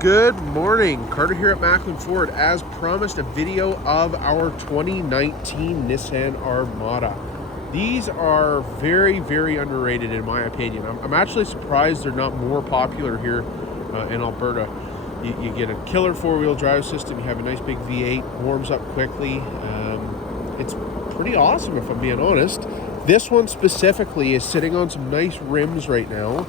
Good morning, Carter here at Macklin Ford. As promised, a video of our 2019 Nissan Armada. These are very, very underrated in my opinion. I'm actually surprised they're not more popular here in Alberta. You get a killer four-wheel drive system, you have a nice big V8, warms up quickly. It's pretty awesome if I'm being honest. This one specifically is sitting on some nice rims right now.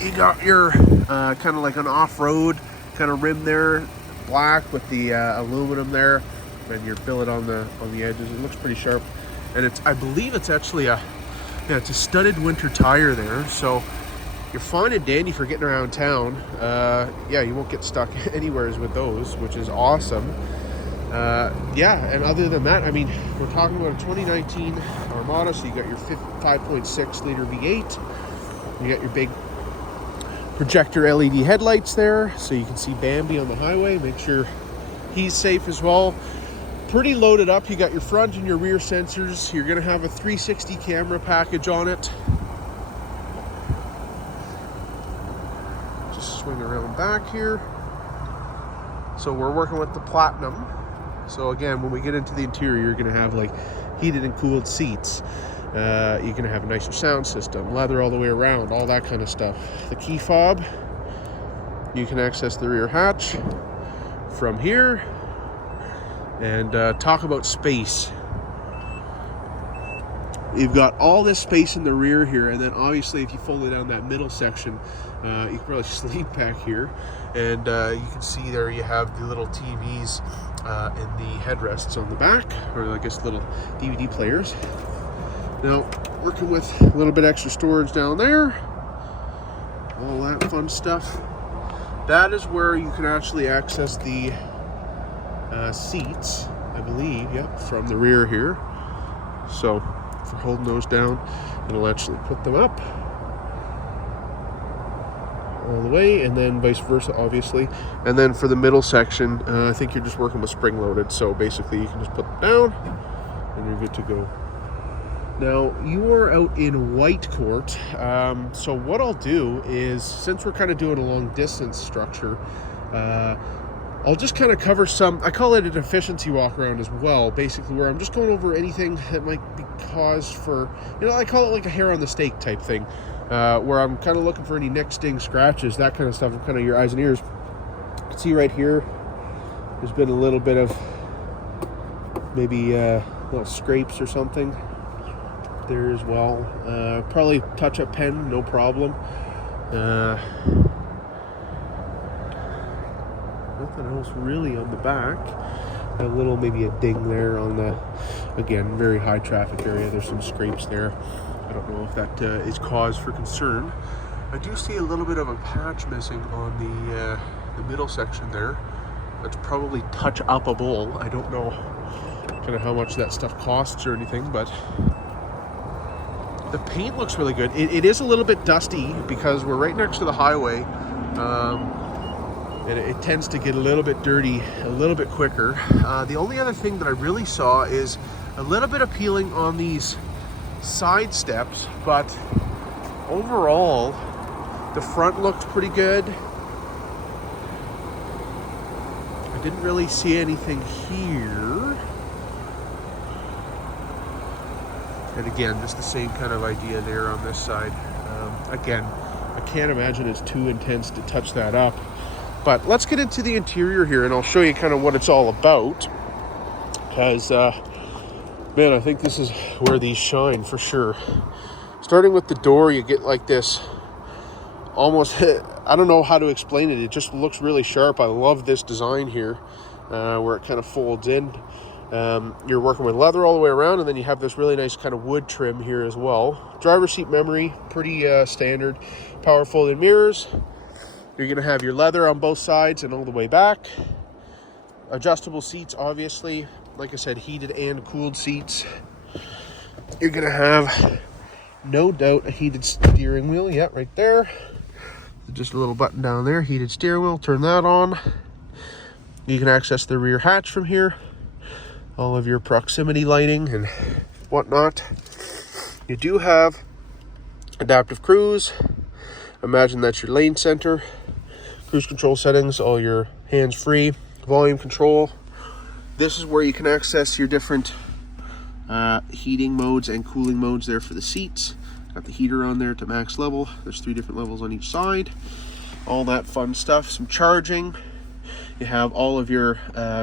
You got your kind of like an off-road kind of rim there, black with the aluminum there, and your billet on the edges. It looks pretty sharp, and I believe it's actually it's a studded winter tire there, so you're fine and dandy for getting around town. You won't get stuck anywhere with those, which is awesome. And other than that, I mean, we're talking about a 2019 Armada, so you got your 5.6 liter V8. You got your big projector LED headlights there, so you can see Bambi on the highway. Make sure he's safe as well. Pretty loaded up. You got your front and your rear sensors. You're going to have a 360 camera package on it. Just swing around back here. So we're working with the Platinum. So again, when we get into the interior, you're going to have like heated and cooled seats. You're going to have a nicer sound system, leather all the way around, all that kind of stuff. The key fob, you can access the rear hatch from here. And talk about space. You've got all this space in the rear here, and then obviously if you fold it down that middle section, you can probably sleep back here. And you can see there you have the little TVs and the headrests on the back, or I guess little DVD players. Now, working with a little bit extra storage down there, all that fun stuff. That is where you can actually access the seats, I believe, yep, from the rear here. So, for holding those down, it'll actually put them up all the way, and then vice versa, obviously. And then for the middle section, I think you're just working with spring-loaded, so basically you can just put them down, and you're good to go. Now, you are out in Whitecourt, so what I'll do is, since we're kind of doing a long distance structure, I'll just kind of cover some, I call it an efficiency walk around as well, basically, where I'm just going over anything that might be caused for, I call it like a hair on the stake type thing, where I'm kind of looking for any nicks, stings, scratches, that kind of stuff, kind of your eyes and ears. You can see right here, there's been a little bit of maybe little scrapes or something there as well. Probably touch-up pen, no problem. Nothing else really on the back. A little, maybe a ding there on the, again, very high traffic area. There's some scrapes there. I don't know if that is cause for concern. I do see a little bit of a patch missing on the middle section there. That's probably touch-upable. I don't know kind of how much that stuff costs or anything, but the paint looks really good. It is a little bit dusty because we're right next to the highway, and it tends to get a little bit dirty a little bit quicker. The only other thing that I really saw is a little bit of peeling on these side steps, but overall the front looked pretty good. I didn't really see anything here. And again, just the same kind of idea there on this side. Again, I can't imagine it's too intense to touch that up. But let's get into the interior here, and I'll show you kind of what it's all about. Because, man, I think this is where these shine for sure. Starting with the door, you get like this almost, I don't know how to explain it. It just looks really sharp. I love this design here, where it kind of folds in. You're working with leather all the way around, and then you have this really nice kind of wood trim here as well. Driver's seat memory, pretty standard. Power folding mirrors. You're going to have your leather on both sides and all the way back. Adjustable seats, obviously. Like I said, heated and cooled seats. You're going to have, no doubt, a heated steering wheel. Yeah, right there. Just a little button down there. Heated steering wheel. Turn that on. You can access the rear hatch from here. All of your proximity lighting and whatnot. You do have adaptive cruise. Imagine that's your lane center. cruise control settings, all your hands-free, volume control. This is where you can access your different heating modes and cooling modes there for the seats. Got the heater on there to max level. There's 3 different levels on each side. All that fun stuff. Some charging. You have all of your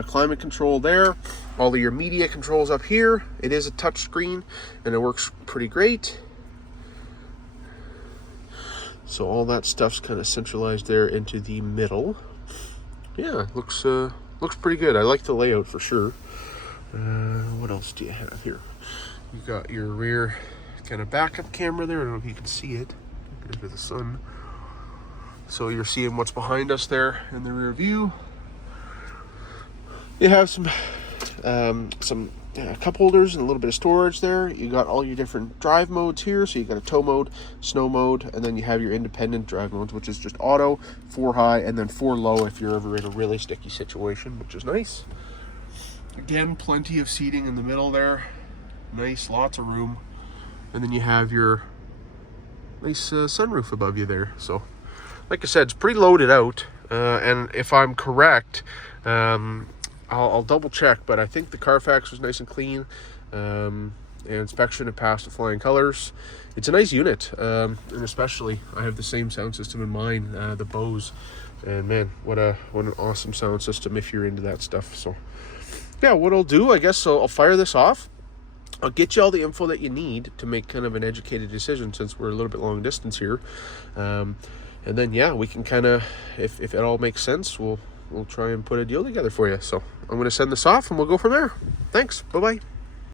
climate control there. All of your media controls up here. It is a touch screen and it works pretty great. So all that stuff's kind of centralized there into the middle. Yeah, looks pretty good. I like the layout for sure. What else do you have here? You got your rear kind of backup camera there. I don't know if you can see it into the sun. So you're seeing what's behind us there in the rear view. You have some cup holders and a little bit of storage there. You got all your different drive modes here. So you got a tow mode, snow mode, and then you have your independent drive modes, which is just auto, 4 high, and then 4 low if you're ever in a really sticky situation, which is nice. Again, plenty of seating in the middle there. Nice, lots of room. And then you have your nice sunroof above you there. So, like I said, it's pretty loaded out. And if I'm correct, I'll double check, but I think the Carfax was nice and clean. And inspection had passed with flying colors. It's a nice unit, and especially I have the same sound system in mine, the Bose. And man, what an awesome sound system if you're into that stuff. So yeah, what I'll do, I guess, I'll fire this off. I'll get you all the info that you need to make kind of an educated decision, since we're a little bit long distance here. And then yeah, we can kind of, if it all makes sense, we'll try and put a deal together for you. So I'm going to send this off and we'll go from there. Thanks. Bye-bye.